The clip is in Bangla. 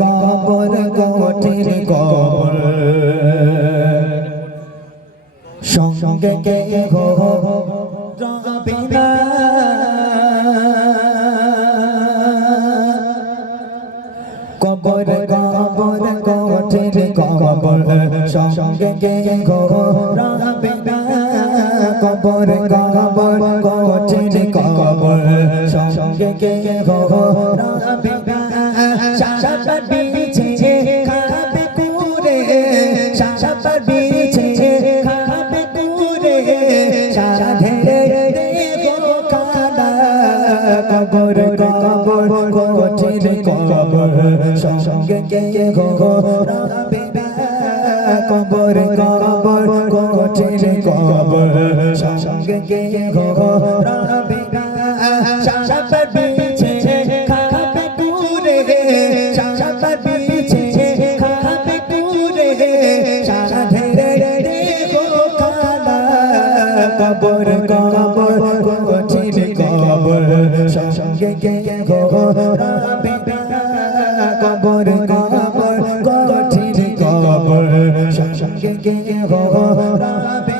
কবর কঠিন কবর সঙ্গে কে হো রবে না কবর কবর কঠিন কবর সঙ্গে কে হো রবে না কবর কবর কঠিন কবর সঙ্গে কে হো রবে না শাশার বিছে খাবে কুরে শাশার বিছে খাবে কুরে সাধে দেবো কালা কবর কবর কঠিন কবর সঙ্গে কে হো রবে না কবর কবর কঠিন কবর সঙ্গে কে হো রবে না শাশার বিছে খাবে কুরে শাশার বিছে খাবে কুরে সাধে দেবো কালা কবর কবর কঠিন কবর সঙ্গে কে হো রবে না কবর কবর কঠিন কবর সঙ্গে কে হো রবে